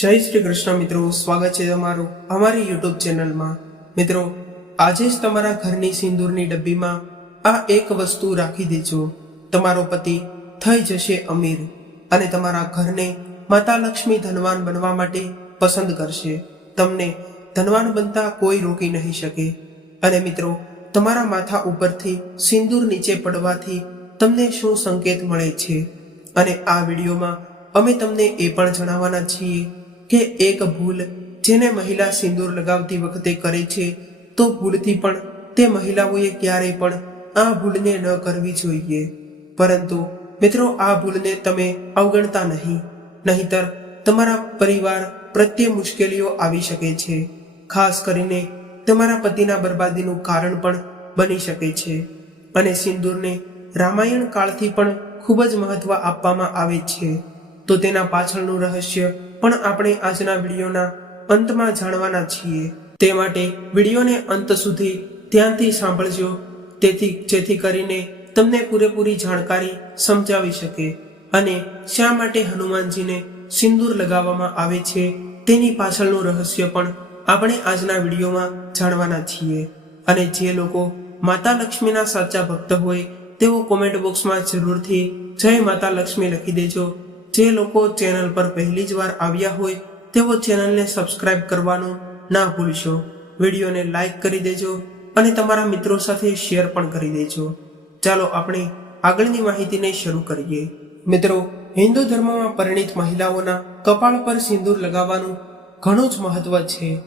જય શ્રી કૃષ્ણ મિત્રો, સ્વાગત છે તમારું અમારી યુટ્યુબ ચેનલમાં. મિત્રો, આજે જ તમારા ઘરની સિંદૂરની ડબ્બીમાં આ એક વસ્તુ રાખી દેજો. તમારો પતિ થઈ જશે અમીર અને તમારા ઘરને માતા લક્ષ્મી ધનવાન બનવા માટે પસંદ કરશે. તમને ધનવાન બનતા કોઈ રોકી નહીં શકે. અને મિત્રો, તમારા માથા ઉપરથી સિંદૂર નીચે પડવાથી તમને શું સંકેત મળે છે? અને આ વિડીયોમાં અમે તમને એ પણ જણાવવાના છીએ કે એક ભૂલ જેને મહિલા સિંદૂર લગાવતી વખતે કરે છે, તો ભૂલથી પણ તે મહિલાઓએ ક્યારેય પણ આ ભૂલને ન કરવી જોઈએ. પરંતુ મિત્રો, આ ભૂલને તમે અવગણતા નહીં, નહીતર તમારા પરિવાર પ્રત્યે મુશ્કેલીઓ આવી શકે છે. ખાસ કરીને તમારા પતિના બરબાદીનું કારણ પણ બની શકે છે. અને સિંદૂરને રામાયણ કાળથી પણ ખૂબ જ મહત્વ આપવામાં આવે છે. તો તેના પાછળનું રહસ્ય પણ આપણે આજના વિડીયોના અંતમાં જાણવાના છીએ. તે માટે વિડીયોને અંત સુધી ધ્યાનથી સાંભળજો, તેથી જેથી કરીને તમને પૂરેપૂરી જાણકારી સમજાવી શકે અને શા માટે હનુમાનજીને સિંદૂર લગાવવામાં આવે છે તેની પાછળનું રહસ્ય પણ આપણે આજના વિડીયોમાં જાણવાના છીએ. અને જે લોકો માતા લક્ષ્મીના સાચા ભક્ત હોય, તેઓ કોમેન્ટ બોક્સમાં જરૂરથી જય માતા લક્ષ્મી લખી દેજો. જે લોકો ચેનલ પર પહેલી જ વાર આવ્યા હોય, તેઓ ચેનલને સબસ્ક્રાઇબ કરવાનું ના ભૂલશો. વિડીયોને લાઈક કરી દેજો અને તમારા મિત્રો સાથે શેર પણ કરી દેજો. ચાલો આપણે આગળની માહિતીને શરૂ કરીએ. મિત્રો, હિન્દુ ધર્મમાં પરિણિત મહિલાઓના કપાળ પર સિંદૂર લગાવવાનું ઘણું જ મહત્વ છે.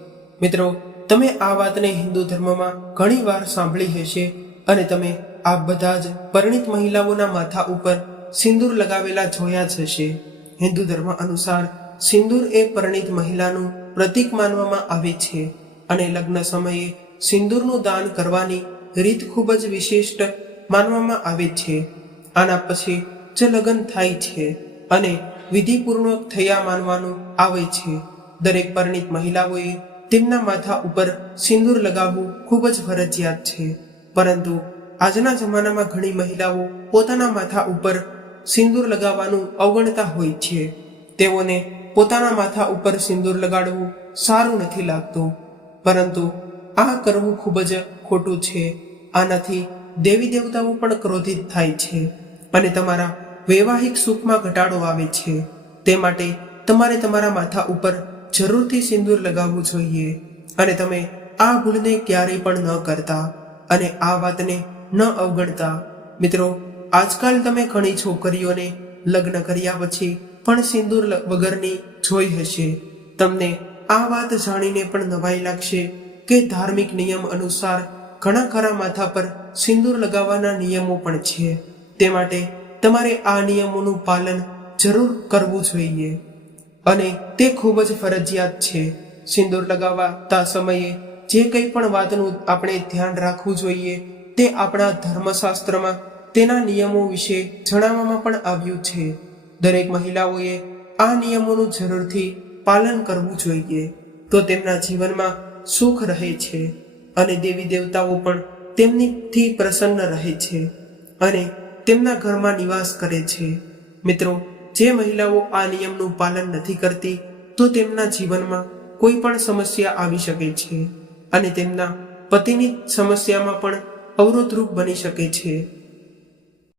મિત્રો, તમે આ વાતને હિન્દુ ધર્મમાં ઘણી વાર સાંભળી હશે અને તમે આ બધા જ પરિણિત મહિલાઓના માથા ઉપર સિંદૂર લગાવેલા જોયા જ હશે. હિન્દુ ધર્મ અનુસાર સિંદૂર એ પરિણિત મહિલાનું પ્રતીક માનવામાં આવે છે અને લગ્ન સમયે સિંદૂરનું દાન કરવાની રીત ખૂબ જ વિશિષ્ટ માનવામાં આવે છે. આના પછી જ લગ્ન થાય છે અને વિધિપૂર્વક થયા માનવાનું આવે છે. દરેક પરિણિત મહિલાઓએ તેમના માથા ઉપર સિંદૂર લગાવવું ખૂબ જ ફરજિયાત છે. પરંતુ આજના જમાનામાં ઘણી મહિલાઓ પોતાના માથા ઉપર સિંદૂર લગાવવાનું અવગણતા હોય છે. તેઓને પોતાના માથા ઉપર સિંદૂર લગાડવું સારું નથી લાગતું. પરંતુ આ કરવું ખૂબ જ ખોટું છે. આનાથી દેવી દેવતાઓ પણ ક્રોધિત થાય છે અને તમારા વૈવાહિક સુખમાં ઘટાડો આવે છે. તે માટે તમારે તમારા માથા ઉપર જરૂરથી સિંદૂર લગાવવું જોઈએ અને તમે આ ભૂલને ક્યારેય પણ ન કરતા અને આ વાતને ન અવગણતા. મિત્રો આજકાલ તમે ઘણી છોકરીઓને લગ્ન કર્યા પછી પણ સિંદૂર વગરની જોઈ હશે. તમને આ વાત જાણીને પણ નવાઈ લાગશે કે ધાર્મિક નિયમ અનુસાર ઘણા ખરા માથા પર સિંદૂર લગાવવાના નિયમો પણ છે. તે માટે તમારે આ નિયમોનું પાલન જરૂર કરવું જોઈએ. અને તે ખૂબ જ ફરજિયાત છે. સિંદૂર લગાવતા સમયે જે કંઈ પણ વાતનું આપણે ધ્યાન રાખવું જોઈએ તે આપણા ધર્મશાસ્ત્રમાં તેના નિયમો વિશે જણાવવામાં પણ આવ્યું છે. દરેક મહિલાઓએ આ નિયમોનું જરૂરથી પાલન કરવું જોઈએ તો તેમના જીવનમાં સુખ રહે છે અને દેવી દેવતાઓ પણ તેમનીથી પ્રસન્ન રહે છે અને તેમના ઘરમાં નિવાસ કરે છે. મિત્રો, જે મહિલાઓ આ નિયમનું પાલન નથી કરતી તો તેમના જીવનમાં કોઈ પણ સમસ્યા આવી શકે છે અને તેમના પતિની સમસ્યામાં પણ અવરોધરૂપ બની શકે છે.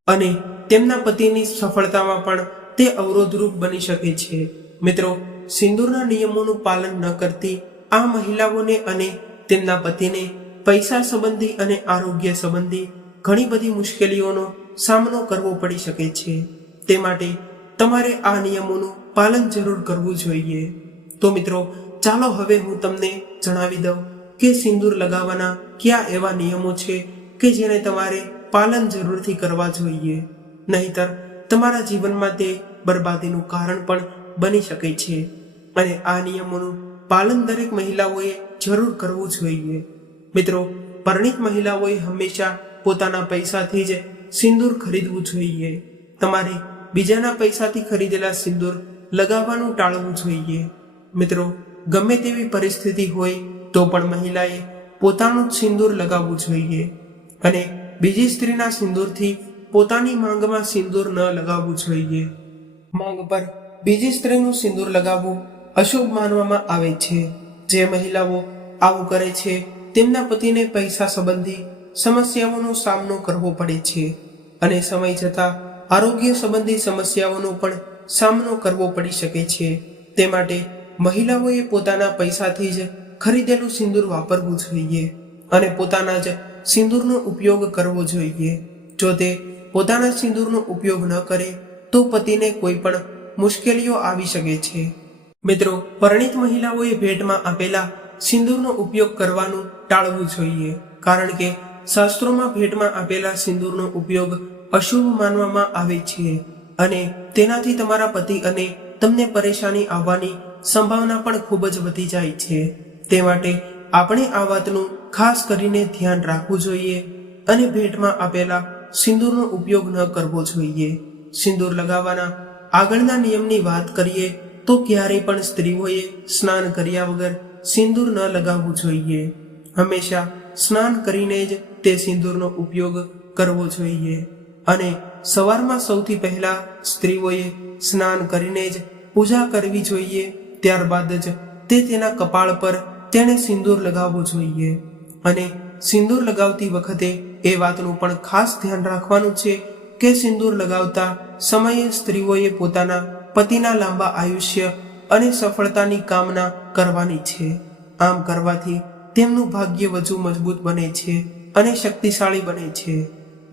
અને તેમના પતિની સફળતામાં પણ તે અવરોધરૂપ બની શકે છે. મિત્રો, સિંદૂરના નિયમોનું પાલન ન કરતી આ મહિલાઓને અને તેમના પતિને પૈસા સંબંધી અને આરોગ્ય સંબંધી ઘણી બધી મુશ્કેલીઓનો સામનો કરવો પડી શકે છે. તે માટે તમારે આ નિયમોનું પાલન જરૂર કરવું જોઈએ. તો મિત્રો, ચાલો હવે હું તમને જણાવી દઉં કે સિંદૂર લગાવવાના કયા એવા નિયમો છે કે જેને તમારે પાલન જરૂરથી કરવા જોઈએ. નહીતર તમારા જીવનમાં તે બરબાદીનું કારણ પણ બની શકે છે અને આ નિયમોનું પાલન દરેક મહિલાઓએ જરૂર કરવું જોઈએ. મિત્રો, પરણિત મહિલાઓએ હંમેશા પોતાના પૈસાથી જ સિંદૂર ખરીદવું જોઈએ. તમારે બીજાના પૈસાથી ખરીદેલા સિંદૂર લગાવવાનું ટાળવું જોઈએ. મિત્રો, ગમે તેવી પરિસ્થિતિ હોય તો પણ મહિલાએ પોતાનું જ સિંદૂર લગાવવું જોઈએ. અને બીજી સ્ત્રીના સિંદૂરથી પોતાની માંગમાં સિંદૂર ન લગાવવું જોઈએ. માંગ પર બીજી સ્ત્રીનું સિંદૂર લગાવવું અશુભ માનવામાં આવે છે. જે મહિલાઓ આવું કરે છે, તેમના પતિને પૈસા સંબંધી સમસ્યાઓનો સામનો કરવો પડે છે અને સમય જતાં આરોગ્ય સંબંધી સમસ્યાઓનો પણ સામનો કરવો પડી શકે છે. તે માટે મહિલાઓએ પોતાના પૈસાથી જ ખરીદેલું સિંદૂર વાપરવું જોઈએ અને પોતાના જ સિંદૂરનો ઉપયોગ કરવો જોઈએ. જો તે પોતાના સિંદૂરનો ઉપયોગ ન કરે, તો પતિને કોઈ પણ મુશ્કેલીઓ આવી શકે છે. મિત્રો, પરણિત મહિલાઓએ ભેટમાં આપેલા સિંદૂરનો ઉપયોગ કરવાનું ટાળવું જોઈએ. કારણ કે શાસ્ત્રોમાં ભેટમાં આપેલા સિંદૂરનો ઉપયોગ અશુભ માનવામાં આવે છે અને તેનાથી તમારા પતિ અને તમને પરેશાની આવવાની સંભાવના પણ ખૂબ જ વધી જાય છે. તે માટે આપણે આ વાતનું ખાસ કરીને ધ્યાન રાખવું જોઈએ અને ભેટમાં આપેલા સિંદૂરનો ઉપયોગ ન કરવો જોઈએ. સિંદૂર લગાવવાના આગળના નિયમની વાત કરીએ તો ક્યારેય પણ સ્ત્રીઓએ સ્નાન કર્યા વગર સિંદૂર ન લગાવવું જોઈએ. હંમેશા સ્નાન કરીને જ તે સિંદૂરનો ઉપયોગ કરવો જોઈએ અને સવારમાં સૌથી પહેલા સ્ત્રીઓએ સ્નાન કરીને જ પૂજા કરવી જોઈએ. ત્યારબાદ જ તે તેના કપાળ પર તેણે સિંદૂર લગાવવો જોઈએ. અને સિંદૂર લગાવતી વખતે એ વાતનું પણ ખાસ ધ્યાન રાખવાનું છે કે સિંદૂર લગાવતા સમયે સ્ત્રીઓએ પોતાના પતિના લાંબા આયુષ્ય અને સફળતાની કામના કરવાની છે. આમ કરવાથી તેમનું ભાગ્ય વધુ મજબૂત બને છે અને શક્તિશાળી બને છે.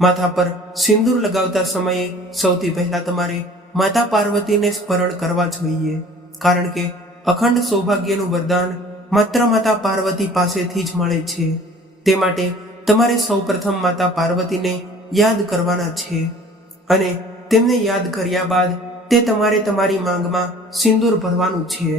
માથા પર સિંદૂર લગાવતા સમયે સૌથી પહેલા તમારે માતા પાર્વતીને સ્મરણ કરવા જોઈએ, કારણ કે અખંડ સૌભાગ્યનું વરદાન માત્ર માતા પાર્વતી પાસેથી જ મળે છે. તે માટે તમારે સૌપ્રથમ માતા પાર્વતીને યાદ કરવાના છે અને તેમને યાદ કર્યા બાદ તે તમારે તમારી માંગમાં સિંદૂર ભરવાનું છે.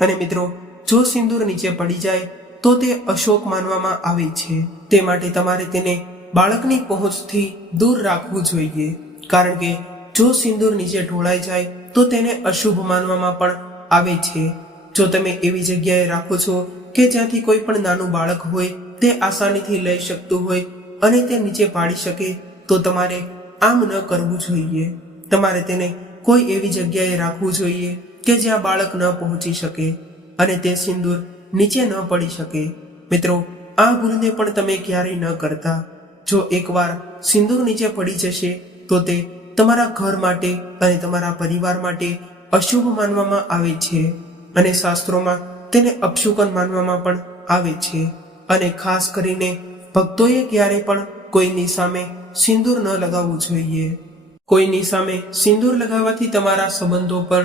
અને મિત્રો, જો સિંદૂર નીચે પડી જાય, તો તે અશોક માનવામાં આવે છે. તે માટે તમારે તેને બાળકની પહોંચથી દૂર રાખવું જોઈએ. કારણ કે જો સિંદૂર નીચે ઢોળાઈ જાય, તો તેને અશુભ માનવામાં પણ આવે છે. જો તમે એવી જગ્યાએ રાખો છો કે જ્યાંથી કોઈ પણ નાનું બાળક હોય, તે આસાનીથી લઈ શકતું હોય અને તે નીચે પાડી શકે, તો તમારે આમ ન કરવું જોઈએ. તમારે તેને કોઈ એવી જગ્યાએ રાખવું જોઈએ કે જ્યાં બાળક ન પહોંચી શકે અને તે સિંદૂર નીચે ન પડી શકે. મિત્રો, આ ભૂલને પણ તમે ક્યારેય ન કરતા. જો એકવાર સિંદૂર નીચે પડી જશે, તો તે તમારા ઘર માટે અને તમારા પરિવાર માટે અશુભ માનવામાં આવે છે. અને શાસ્ત્રોમાં તેને અપશુકન માનવામાં પણ આવે છે. અને ખાસ કરીને ભક્તોએ ક્યારે પણ કોઈની સામે સિંદૂર ન લગાવવું જોઈએ. કોઈની સામે સિંદૂર લગાવવાથી તમારા સંબંધો પર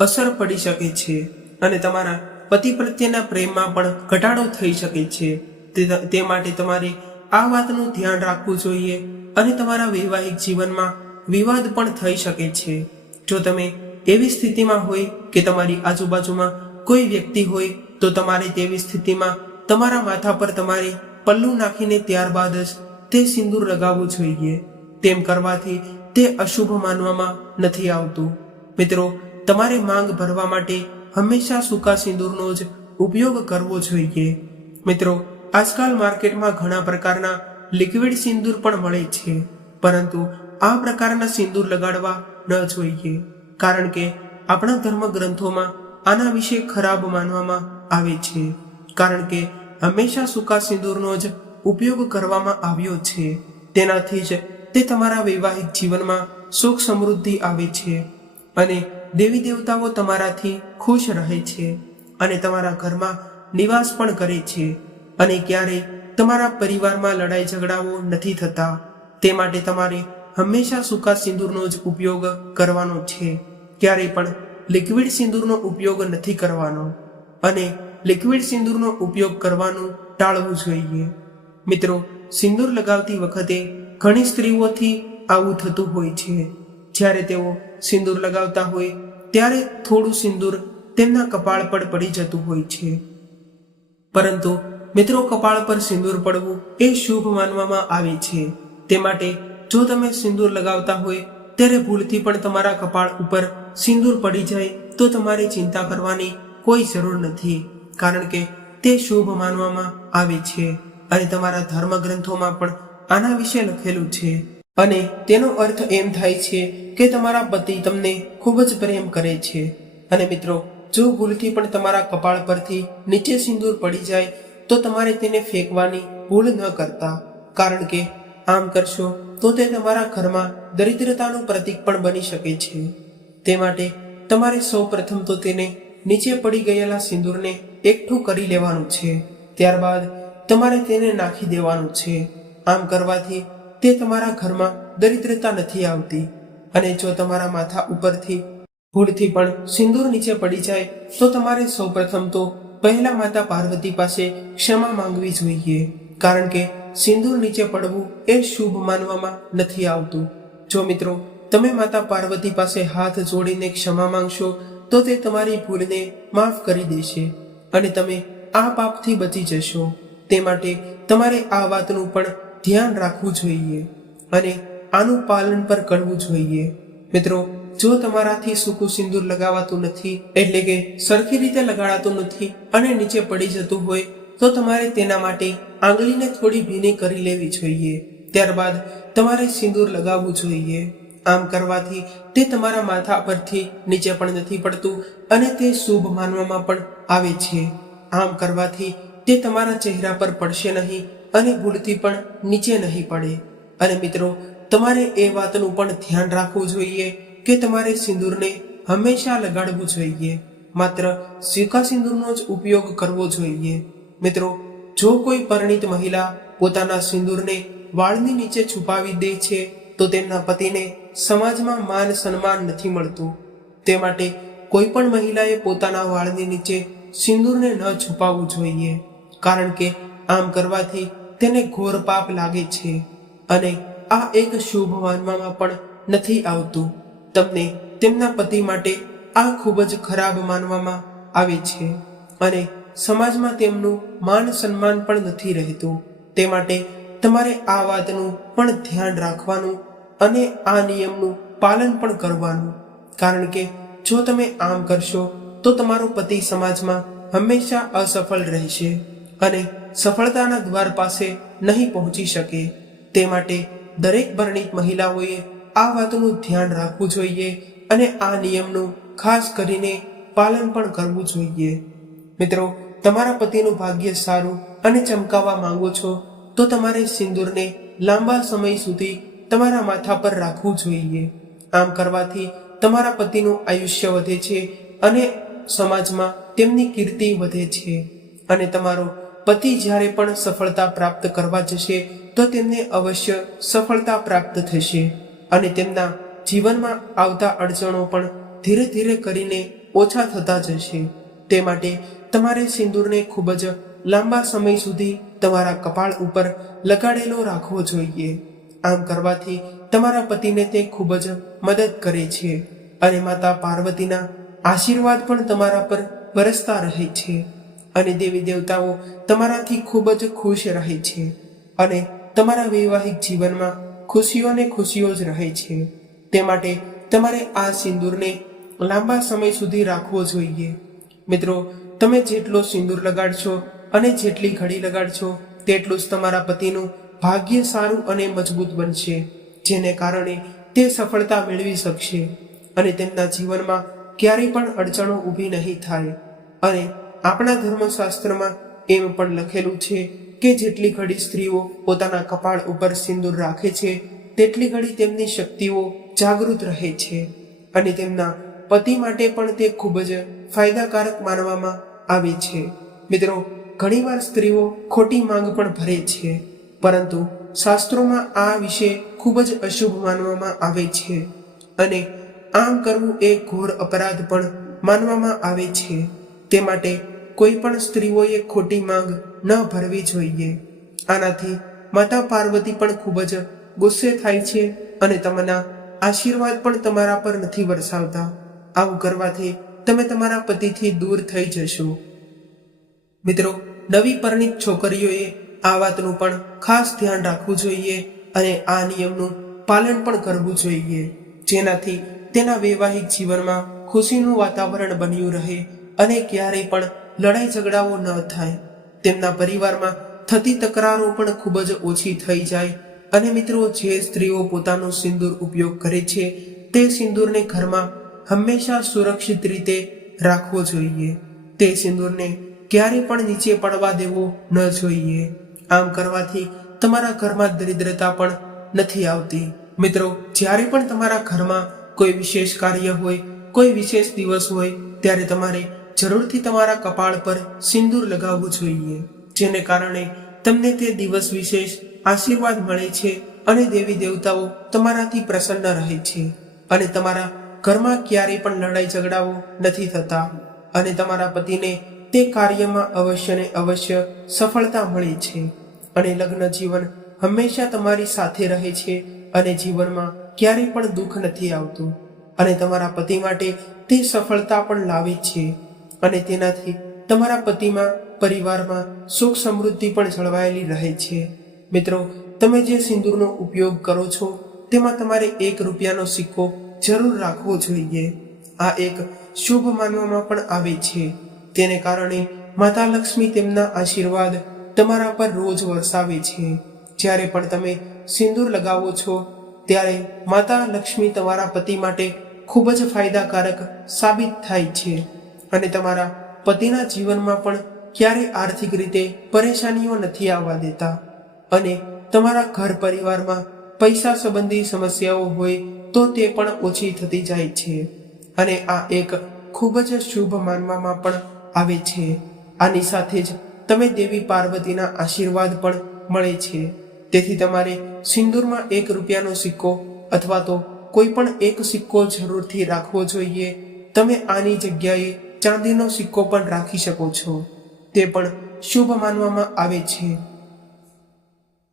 અસર પડી શકે છે અને તમારા પતિ પ્રત્યેના પ્રેમમાં પણ ઘટાડો થઈ શકે છે. તે- માટે તમારે આ વાતનું ધ્યાન રાખવું જોઈએ અને તમારા વૈવાહિક જીવનમાં વિવાદ પણ થઈ શકે છે. જો તમે એવી સ્થિતિમાં હોય કે તમારી આજુબાજુમાં કોઈ વ્યક્તિ હોય, તો તમારે તેવી સ્થિતિમાં તમારા માથા પર તમારે પલ્લુ નાખીને ત્યારબાદ જ તે સિંદૂર લગાવવું જોઈએ. તેમ કરવાથી તે અશુભ માનવામાં નથી આવતું. મિત્રો, તમારે માંગ ભરવા માટે હંમેશા સૂકા સિંદૂરનો જ ઉપયોગ કરવો જોઈએ. મિત્રો, આજકાલ માર્કેટમાં ઘણા પ્રકારના લિક્વિડ સિંદૂર પણ મળે છે, પરંતુ આ પ્રકારના સિંદૂર લગાડવા ન જોઈએ. કારણ કે આપણા ધર્મ ગ્રંથોમાં આના વિશે ખરાબ માનવામાં આવે છે. કારણ કે હંમેશા સૂકા સિંદૂરનો જ ઉપયોગ કરવામાં આવ્યો છે. તેનાથી જ તે તમારા વૈવાહિક જીવનમાં સુખ સમૃદ્ધિ આવે છે અને દેવી દેવતાઓ તમારાથી ખુશ રહે છે અને તમારા ઘરમાં નિવાસ પણ કરે છે અને ક્યારેય તમારા પરિવારમાં લડાઈ ઝઘડાઓ નથી થતા. તે માટે તમારે હંમેશા સૂકા સિંદૂરનો જ ઉપયોગ કરવાનો છે. ક્યારેય પણ લિક્વિડ સિંદૂરનો ઉપયોગ નથી કરવાનો અને લિક્વિડ સિંદૂરનો ઉપયોગ કરવાનું ટાળવું જોઈએ. મિત્રો, સિંદૂર લગાવતી વખતે ઘણી સ્ત્રીઓથી આવું થતું હોય છે. જ્યારે તેઓ સિંદૂર લગાવતા હોય, ત્યારે થોડું સિંદૂર તેમના કપાળ પર પડી જતું હોય છે. પરંતુ મિત્રો, કપાળ પર સિંદૂર પડવું એ શુભ માનવામાં આવે છે. તે માટે જો તમે સિંદૂર લગાવતા હોય, ત્યારે ભૂલથી પણ તમારા કપાળ ઉપર સિંદૂર પડી જાય તો તમારે ચિંતા કરવાની કોઈ જરૂર નથી, કારણ કે તે શુભ માનવામાં આવે છે અને તમારા ધર્મ ગ્રંથોમાં પણ આના વિશે લખેલું છે. અને તેનો અર્થ એમ થાય છે કે તમારા પતિ તમને ખૂબ જ પ્રેમ કરે છે. અને મિત્રો, જો ભૂલથી પણ તમારા કપાળ પરથી નીચે સિંદૂર પડી જાય, તો તમારે તેને ફેંકવાની ભૂલ ન કરતા, કારણ કે આમ કરશો, તો તે તમારા ઘરમાં દરિદ્રતાનું પ્રતીક પણ બની શકે છે. તે માટે તમારે સૌ પ્રથમ તો તેને નીચે પડી ગયેલા સિંદૂરને એકઠું કરી લેવાનું છે. ત્યારબાદ તમારે તેને નાખી દેવાનું છે. આમ કરવાથી તે તમારા ઘરમાં દરિદ્રતા નથી આવતી. અને જો તમારા માથા ઉપરથી ભૂલથી પણ સિંદૂર નીચે પડી જાય, તો તમારે સૌપ્રથમ તો પહેલા માતા પાર્વતી પાસે ક્ષમા માંગવી જોઈએ. કારણ કે સિંદૂર નીચે પડવું એ શુભ માનવામાં નથી આવતું. જો મિત્રો, તમે માતા પાર્વતી પાસે હાથ જોડીને ક્ષમા માંગશો, તો તે તમારી ભૂલને માફ કરી દેશે અને તમે આ પાપથી બચી જશો. તે માટે તમારે આ વાતનું પણ ધ્યાન રાખવું જોઈએ અને આનું પાલન પર કરવું જોઈએ. મિત્રો, જો તમારાથી સૂકું સિંદૂર લગાવાતું નથી, એટલે કે સરખી રીતે લગાડાતું નથી અને નીચે પડી જતું હોય તો તમારે તેના માટે આંગળીને થોડી ભીની કરી લેવી જોઈએ. ત્યારબાદ તમારે સિંદૂર લગાવવું જોઈએ. આમ કરવાથી તે તમારા માથા પરથી નીચે પણ નથી પડતું અને તે શુભ માનવામાં પણ આવે છે. આમ કરવાથી તે તમારા ચહેરા પર પડશે નહીં અને ભૂલથી પણ નીચે નહીં પડે. અને મિત્રો, તમારે એ વાતનું પણ ધ્યાન રાખવું જોઈએ કે તમારે સિંદૂરને હંમેશા લગાડવું જોઈએ. માત્ર સૂકા સિંદૂરનો જ ઉપયોગ કરવો જોઈએ. મિત્રો, જો કોઈ પરિણીત મહિલા પોતાના સિંદૂરને વાળની નીચે છુપાવી દે છે, તો તેમના પતિને સમાજમાં માન સન્માન નથી મળતું. તે માટે કોઈ પણ મહિલાએ પોતાના વાળની નીચે સિંદૂરને ન છુપાવવું જોઈએ, કારણ કે આમ કરવાથી તેને ઘોર પાપ લાગે છે અને આ એક શુભ માનવામાં પણ નથી આવતું. તમને તેમના પતિ માટે આ ખૂબ જ ખરાબ માનવામાં આવે છે અને સમાજમાં તેમનું માન સન્માન પણ નથી રહેતું. તે માટે તમારે આ વાતનું પણ ધ્યાન રાખવાનું અને આ નિયમનું પાલન પણ કરવાનું. કારણ કે જો તમે આમ કરશો, તો તમારો પતિ સમાજમાં હંમેશા અસફળ રહેશે અને સફળતાના દ્વાર પાસે નહીં પહોંચી શકે. તે માટે દરેક વર્ણિત મહિલાઓએ આ વાતનું ધ્યાન રાખવું જોઈએ અને આ નિયમનું ખાસ કરીને પાલન પણ કરવું જોઈએ. મિત્રો તમારા પતિનું ભાગ્ય સારું અને ચમકાવવા માંગો છો, તો તમારે સિંદૂરને લાંબા સમય સુધી તમારા માથા પર રાખવું જોઈએ. આમ કરવાથી તમારા પતિનું આયુષ્ય વધે છે અને સમાજમાં તેમની કીર્તિ વધે છે. અને તમારો પતિ જ્યારે પણ સફળતા પ્રાપ્ત કરવા જશે, તો તેમને અવશ્ય સફળતા પ્રાપ્ત થશે. અને તેમના જીવનમાં આવતા અડચણો પણ ધીરે ધીરે કરીને ઓછા થતા જશે. તે માટે તમારે સિંદૂરને ખૂબ જ લાંબા સમય સુધી તમારા કપાળ ઉપર લગાડેલો રાખવો જોઈએ. આમ કરવાથી તમારા પતિને તે ખૂબ જ મદદ કરે છે અને માતા પાર્વતીના આશીર્વાદ પણ તમારા પર વરસતા રહે છે અને દેવી દેવતાઓ તમારાથી ખૂબ જ ખુશ રહે છે અને તમારા વૈવાહિક જીવનમાં ખુશીઓ ને ખુશીઓ જ રહે છે. તે માટે તમારે આ સિંદૂરને લાંબા સમય સુધી રાખવો જોઈએ. મિત્રો તમે જેટલો સિંદૂર લગાડશો અને જેટલી ઘડી લગાડશો, તેટલું જ તમારા પતિનું ભાગ્ય સારું અને મજબૂત બનશે, જેને કારણે તે સફળતા મેળવી શકશે અને તેમના જીવનમાં ક્યારેય પણ અડચણો ઊભી નહીં થાય. અને આપણા ધર્મશાસ્ત્રમાં એમ પણ લખેલું છે કે જેટલી ઘડી સ્ત્રીઓ પોતાના કપાળ ઉપર સિંદૂર રાખે છે, તેટલી ઘડી તેમની શક્તિઓ જાગૃત રહે છે અને તેમના પતિ માટે પણ તે ખૂબ જ ફાયદાકારક માનવામાં આવે છે. મિત્રો, ઘણીવાર સ્ત્રીઓ ખોટી માંગ પણ ભરે છે, પરંતુ શાસ્ત્રોમાં આ વિશે ખૂબ જ અશુભ માનવામાં આવે છે અને આમ કરવું એ ઘોર અપરાધ પણ માનવામાં આવે છે. તે માટે કોઈ પણ સ્ત્રીઓએ ખોટી માંગ ન ભરવી જોઈએ. આનાથી માતા પાર્વતી પણ ખૂબ જ ગુસ્સે થાય છે અને તમારા આશીર્વાદ પણ તમારા પર નથી વરસાવતા. આવું કરવાથી તમે તમારા પતિથી દૂર થઈ જશો. મિત્રો, નવી પરણિત છોકરીઓએ આ વાતનું પણ ખાસ ધ્યાન રાખવું જોઈએ અને આ નિયમનું પાલન પણ કરવું જોઈએ, જેનાથી તેના વૈવાહિક જીવનમાં ખુશીનું વાતાવરણ બન્યું રહે અને ક્યારેય પણ લડાઈ ઝઘડાઓ ન થાય. તેમના પરિવારમાં થતી તકરારો પણ ખૂબ જ ઓછી થઈ જાય અને મિત્રો, જે સ્ત્રીઓ પોતાનો સિંદૂર ઉપયોગ કરે છે, તે સિંદૂરને ઘરમાં હંમેશા સુરક્ષિત રીતે રાખવો જોઈએ. તે સિંદૂરને ક્યારે પણ નીચે પડવા દેવો ન જોઈએ. આમ કરવાથી તમારા ઘરમાં દરિદ્રતા પણ નથી આવતી. મિત્રો, જ્યારે પણ તમારા ઘરમાં કોઈ વિશેષ કાર્ય હોય, કોઈ વિશેષ દિવસ હોય, ત્યારે તમારે જરૂરથી તમારા કપાળ પર સિંદૂર લગાવવું જોઈએ. જેને કારણે તમને તે દિવસ વિશેષ આશીર્વાદ મળે છે અને દેવી દેવતાઓ તમારાથી પ્રસન્ન રહે છે અને તમારા ઘરમાં ક્યારેય પણ લડાઈ ઝઘડાઓ નથી થતા અને તમારા પતિને તે કાર્યમાં અવશ્ય ને અવશ્ય સફળતા મળે છે અને લગ્ન જીવન હંમેશા તમારી સાથે રહે છે અને જીવનમાં ક્યારેય પણ દુઃખ નથી આવતું અને તમારા પતિ માટે તે સફળતા પણ લાવે છે અને તેનાથી તમારા પતિમાં પરિવારમાં સુખ સમૃદ્ધિ પણ જળવાયેલી રહે છે. મિત્રો, તમે જે સિંદૂરનો ઉપયોગ કરો છો તેમાં તમારે એક રૂપિયાનો સિક્કો જરૂર રાખવો જોઈએ. આ એક શુભ માનવામાં પણ આવે છે. તેને કારણે માતા લક્ષ્મી તેમના આશીર્વાદ તમારા પર રોજ વરસાવે છે. જ્યારે પણ તમે સિંદૂર લગાવો છો, ત્યારે માતા લક્ષ્મી તમારા પતિ માટે ખૂબ જ ફાયદાકારક સાબિત થાય છે. અને તમારા પતિના જીવનમાં પણ ક્યારે આર્થિક રીતે પરેશાનીઓ નથી આવવા દેતા. અને તમારા ઘર પરિવારમાં પૈસા સંબંધી સમસ્યાઓ હોય તો તે પણ ઓછી થતી જાય છે અને આ એક ખૂબ જ શુભ માનવામાં પણ આવે છે. આની સાથે જ તમે દેવી પાર્વતીના આશીર્વાદ પણ મળે છે. તેથી તમારે સિંદૂરમાં એક રૂપિયાનો સિક્કો અથવા તો કોઈ પણ એક સિક્કો જરૂરથી રાખવો જોઈએ. તમે આની જગ્યાએ ચાંદીનો સિક્કો પણ રાખી શકો છો. તે પણ શુભ માનવામાં આવે છે.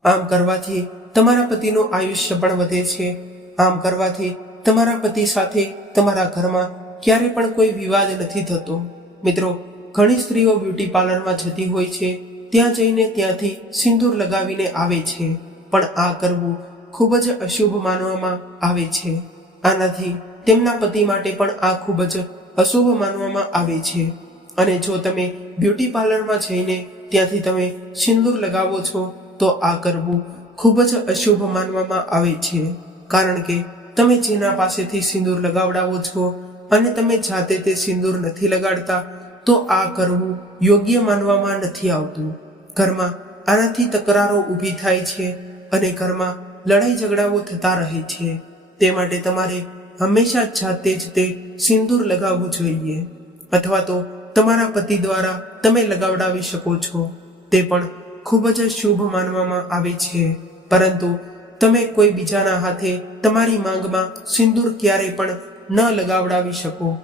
આમ કરવાથી તમારા પતિનું આયુષ્ય પણ વધે છે. આમ કરવાથી તમારા પતિ સાથે તમારા ઘરમાં ક્યારે પણ કોઈ વિવાદ નથી થતો. મિત્રો, ઘણી સ્ત્રીઓ બ્યુટી પાર્લરમાં જતી હોય છે, ત્યાં જઈને ત્યાંથી સિંદૂર લગાવીને આવે છે, પણ આ કરવું ખૂબ જ અશુભ માનવામાં આવે છે. આનાથી તેમના પતિ માટે પણ આ ખૂબ જ અશુભ માનવામાં આવે છે. અને જો તમે બ્યુટી પાર્લરમાં જઈને ત્યાંથી તમે સિંદૂર લગાવો છો, તો આ કરવું ખૂબ જ અશુભ માનવામાં આવે છે. કારણ કે તમે જેના પાસેથી સિંદૂર લગાવડાવો છો અને તમે જાતે તે સિંદૂર નથી લગાડતા, તો આ કરવું યોગ્ય માનવામાં નથી આવતું. ઘરમાં આનાથી તકરારો ઊભી થાય છે અને ઘરમાં લડાઈ ઝઘડાઓ થતા રહે છે. તે માટે તમારે હંમેશા જાતે જ તે સિંદૂર લગાવવું જોઈએ. અથવા તો તમારા પતિ દ્વારા તમે લગાવડાવી શકો છો. તે પણ ખૂબ જ શુભ માનવામાં આવે છે. પરંતુ તમે કોઈ બીજાના હાથે તમારી માંગમાં સિંદૂર ક્યારે પણ ન લગાવડાવી શકો.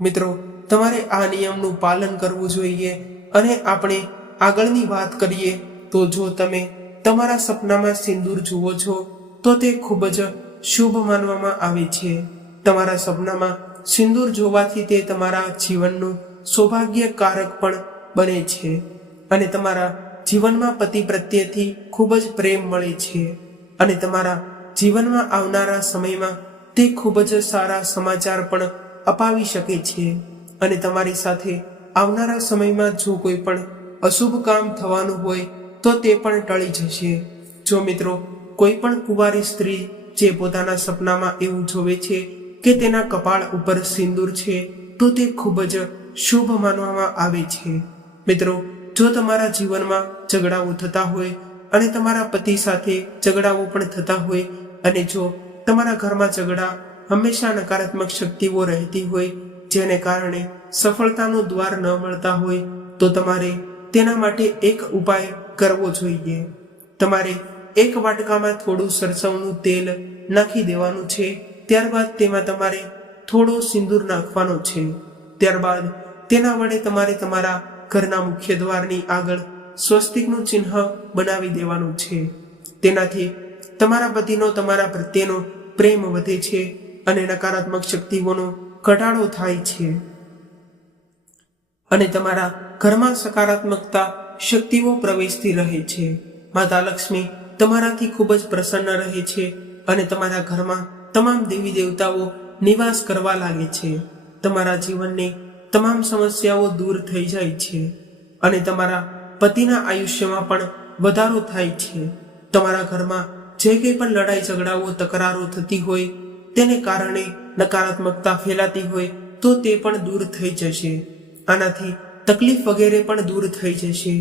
મિત્રો, તમારે આ નિયમનું પાલન કરવું જોઈએ અને આપણે આગળની વાત કરીએ તો જો તમે તમારા સપનામાં સિંદૂર જુઓ છો, તો તે ખૂબ જ શુભ માનવામાં આવે છે. તમારા સપનામાં સિંદૂર જોવાથી તે તમારા જીવનનું સૌભાગ્યકારક પણ બને છે અને તમારા જીવનમાં પતિ પ્રત્યેથી ખૂબ જ પ્રેમ મળે છે. અને તમારા જીવનમાં આવનારા સમયમાં તે ખૂબ જ સારા સમાચાર પણ અપાવી શકે છે. અને તમારી સાથે આવનારા સમયમાં જો કોઈ પણ અશુભ કામ થવાનું હોય, તો તે પણ ટળી જશે. જો મિત્રો, કોઈ પણ કુંવારી સ્ત્રી જે પોતાના સપનામાં એવું જોવે છે કે તેના કપાળ ઉપર સિંદૂર છે, તો તે ખૂબ જ શુભ માનવામાં આવે છે. મિત્રો, જો તમારા જીવનમાં ઝઘડાઓ થતા હોય અને તમારા પતિ સાથે ઝઘડાઓ પણ થતા હોય અને જો તમારા ઘરમાં ઝઘડા હંમેશા નકારાત્મક શક્તિઓ રહેતી હોય, જેને કારણે સફળતાનો દ્વાર ન મળતા હોય, તો તમારે તેના માટે એક ઉપાય કરવો જોઈએ. તમારે એક વાટકામાં થોડું સરસવનું તેલ નાખી દેવાનું છે, ત્યારબાદ તેમાં તમારે થોડો સિંદૂર નાખવાનો છે. ત્યારબાદ તેના વડે તમારે તમારા ઘરના મુખ્ય દ્વારની આગળ સ્વસ્તિકનું ચિહ્ન બનાવી દેવાનું છે. તેનાથી તમારા પતિનો તમારા પ્રત્યેનો પ્રેમ વધે છે અને નકારાત્મક શક્તિઓનો ઘટાડો થાય છે. અને તમારા ઘરમાં સકારાત્મકતા શક્તિઓ પ્રવેશતી રહે છે. માતા લક્ષ્મી તમારાથી ખૂબ જ પ્રસન્ન રહે છે અને તમારા ઘરમાં તમામ દેવી દેવતાઓ નિવાસ કરવા લાગે છે. તમારા જીવનની તમામ સમસ્યાઓ દૂર થઈ જાય છે અને તમારા પતિના આયુષ્યમાં પણ વધારો થાય છે. તમારા ઘરમાં જે કંઈ પણ લડાઈ ઝઘડાઓ તકરારો થતી હોય, તેને કારણે નકારાત્મકતા ફેલાતી હોય, તો તે પણ દૂર થઈ જશે. આનાથી તકલીફ વગેરે પણ દૂર થઈ જશે.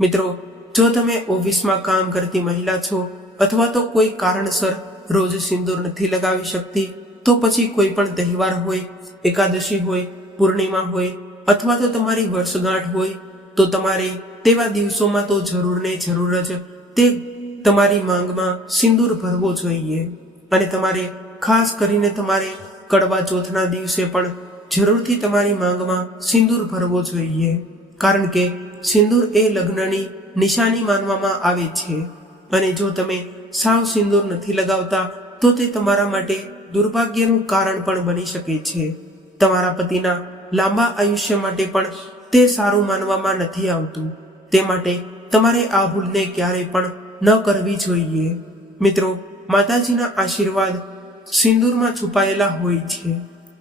મિત્રો, જો તમે ઓફિસમાં કામ કરતી મહિલા છો અથવા તો કોઈ કારણસર રોજ સિંદૂર નથી લગાવી શકતી, તો પછી કોઈ પણ તહેવાર હોય, એકાદશી હોય, પૂર્ણિમા હોય અથવા તો તમારી વર્ષગાંઠ હોય, તો તમારે તેવા દિવસોમાં તો જરૂર ને જરૂર જ તે તમારી માંગમાં સિંદૂર ભરવો જોઈએ અને તમારે ખાસ કરીને તમારે કડવા ચોથના દિવસે પણ જરૂરથી તમારી માંગમાં સિંદૂર ભરવો જોઈએ. કારણ કે સિંદૂર એ લગ્નની નિશાની માનવામાં આવે છે અને જો તમે સાવ સિંદૂર નથી લગાવતા, તો તે તમારા માટે દુર્ભાગ્યનું કારણ પણ બની શકે છે. તમારા પતિના લાંબા આયુષ્ય માટે પણ તે સારું માનવામાં નથી આવતું. તે માટે તમારે આ ભૂલને ક્યારેય પણ ન કરવી જોઈએ. મિત્રો, માતાજીના આશીર્વાદ સિંદૂરમાં છુપાયેલા હોય છે.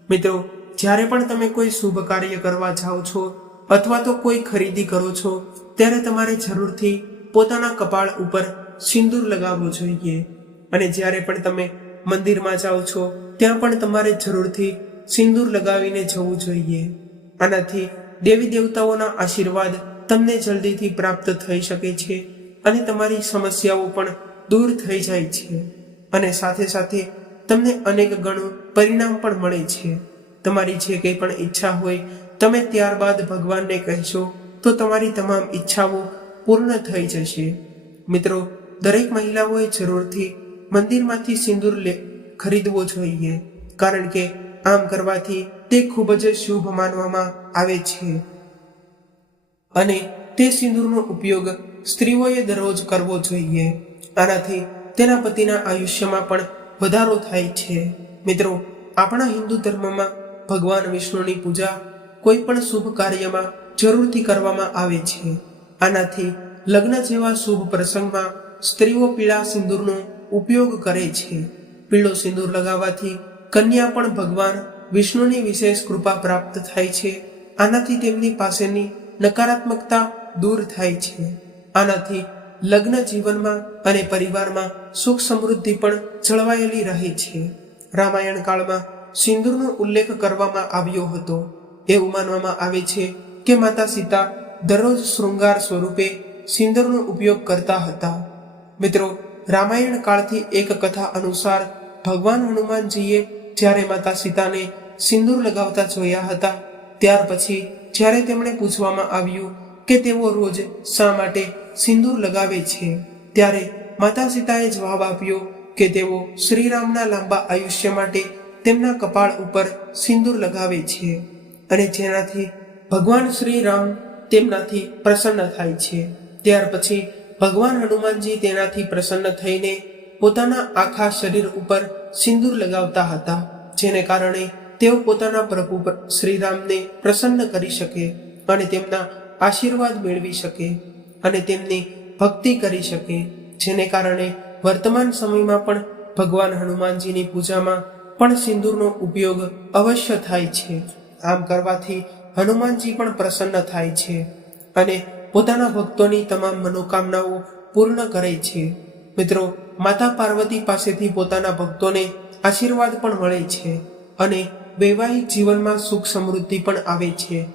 મિત્રો, જ્યારે પણ તમે કોઈ શુભ કાર્ય કરવા જાઓ છો અથવા તો કોઈ ખરીદી કરો છો, ત્યારે તમારે જરૂરથી પોતાના કપાળ ઉપર સિંદૂર લગાવવો જોઈએ. અને જ્યારે પણ તમે મંદિરમાં જાઓ છો, ત્યાં પણ તમારે જરૂરથી સિંદૂર લગાવીને જવું જોઈએ. આનાથી દેવી દેવતાઓના આશીર્વાદ તમને જલ્દીથી પ્રાપ્ત થઈ શકે છે અને તમારી સમસ્યાઓ પણ દૂર થઈ જાય છે. અને સાથે સાથે તમને અનેક ગણું પરિણામ પણ મળે છે. તમારી જે કંઈ પણ ઈચ્છા હોય, તમે ત્યારબાદ ભગવાનને કહેશો, તો તમારી તમામ ઈચ્છાઓ પૂર્ણ થઈ જશે. મિત્રો, દરેક મહિલાઓએ જરૂરથી મંદિરમાંથી સિંદૂર લે, ખરીદવો જોઈએ. કારણ કે આમ કરવાથી તે ખૂબ જ શુભ માનવામાં આવે છે. અને તે સિંદૂરનો ઉપયોગ સ્ત્રીઓએ દરરોજ કરવો જોઈએ. આનાથી તેના પતિના આયુષ્યમાં પણ વધારો થાય છે. મિત્રો, આપણા હિન્દુ ધર્મમાં ભગવાન વિષ્ણુની પૂજા કોઈ પણ શુભ કાર્યમાં જરૂરથી કરવામાં આવે છે. આનાથી લગ્ન જેવા શુભ પ્રસંગમાં સ્ત્રીઓ પીળા સિંદૂરનો ઉપયોગ કરે છે. પીળો સિંદૂર લગાવવાથી કન્યા પણ ભગવાન વિષ્ણુની વિશેષ કૃપા પ્રાપ્ત થાય છે. આનાથી તેમની પાસેની નકારાત્મકતા દૂર થાય છે. આનાથી લગ્ન જીવનમાં અને પરિવારમાં સુખ સમૃદ્ધિ પણ જળવાયેલી રહે છે. રામાયણ કાળમાં સિંદૂરનો ઉલ્લેખ કરવામાં આવ્યો હતો. એવું માનવામાં આવે છે કે માતા સીતા દરરોજ શૃંગાર સ્વરૂપે સિંદૂરનો ઉપયોગ કરતા હતા. મિત્રો, રામાયણ કાળથી એક કથા અનુસાર ભગવાન હનુમાનજીએ જ્યારે માતા સીતાને સિંદૂર લગાવતા જોયા હતા, ત્યાર પછી જ્યારે તેમણે પૂછવામાં આવ્યું કે તેઓ રોજ શા માટે સિંદૂર લગાવે છે, ત્યારે માતા સીતાએ જવાબ આપ્યો કે તેઓ શ્રીરામના લાંબા આયુષ્ય માટે તેમના કપાળ ઉપર સિંદૂર લગાવે છે અને જેનાથી ભગવાન શ્રીરામ તેમનાથી પ્રસન્ન થાય છે. ત્યાર પછી ભગવાન હનુમાનજી તેનાથી પ્રસન્ન થઈને પોતાના આખા શરીર ઉપર સિંદૂર લગાવતા હતા, જેને કારણે તેઓ પોતાના પ્રભુ શ્રીરામને પ્રસન્ન કરી શકે અને તેમના આશીર્વાદ મેળવી શકે અને તેમની ભક્તિ કરી શકે, જેને કારણે વર્તમાન સમયમાં પણ ભગવાન હનુમાનજીની પૂજામાં પણ સિંદૂરનો ઉપયોગ અવશ્ય થાય છે. આમ કરવાથી હનુમાનજી પણ પ્રસન્ન થાય છે અને પોતાના ભક્તોની તમામ મનોકામનાઓ પૂર્ણ કરે છે. મિત્રો, માતા પાર્વતી પાસેથી પોતાના ભક્તોને આશીર્વાદ પણ મળે છે અને વૈવાહિક જીવનમાં સુખ સમૃદ્ધિ પણ આવે છે.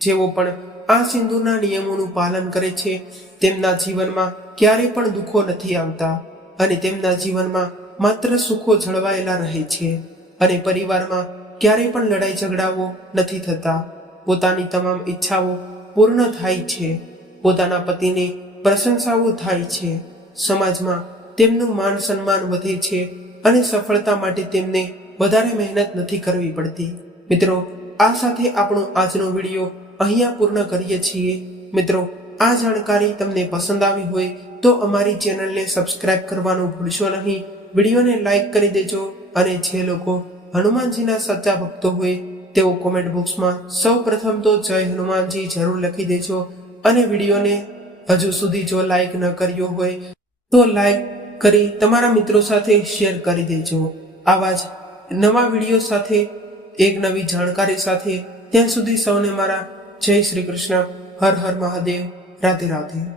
જેઓ પણ આ સિંદૂરના નિયમોનું પાલન કરે છે, તેમના જીવનમાં ક્યારેય પણ દુઃખો નથી આવતા અને તેમના જીવનમાં માત્ર સુખો જળવાયેલા રહે છે અને પરિવારમાં ક્યારેય પણ લડાઈ ઝઘડાઓ નથી થતા. પોતાની તમામ ઈચ્છાઓ પૂર્ણ થાય છે. પોતાના પતિની પ્રશંસાઓ થાય છે. સમાજમાં તેમનું માન સન્માન વધે છે અને સફળતા માટે તેમને વધારે મહેનત નથી કરવી પડતી. મિત્રો, આ સાથે આપણો આજનો વીડિયો અહીંયા પૂર્ણ કરીએ છીએ. મિત્રો, આ જાણકારી તમને પસંદ આવી હોય તો અમારી ચેનલને સબસ્ક્રાઇબ કરવાનું ભૂલશો નહીં. વિડીયોને લાઈક કરી દેજો અને જે લોકો હનુમાનજીના સાચા ભક્તો હોય તેઓ કોમેન્ટ બોક્સમાં સૌ પ્રથમ તો જય હનુમાનજી જરૂર લખી દેજો અને વિડીયોને હજુ સુધી જો લાઈક ન કર્યો હોય તો લાઈક કરી તમારા મિત્રો સાથે શેર કરી દેજો. આવા જ નવા વીડિયો સાથે, એક નવી જાણકારી સાથે, ત્યાં સુધી સૌને મારા જય શ્રી કૃષ્ણ, હર હર મહાદેવ, રાધે રાધે.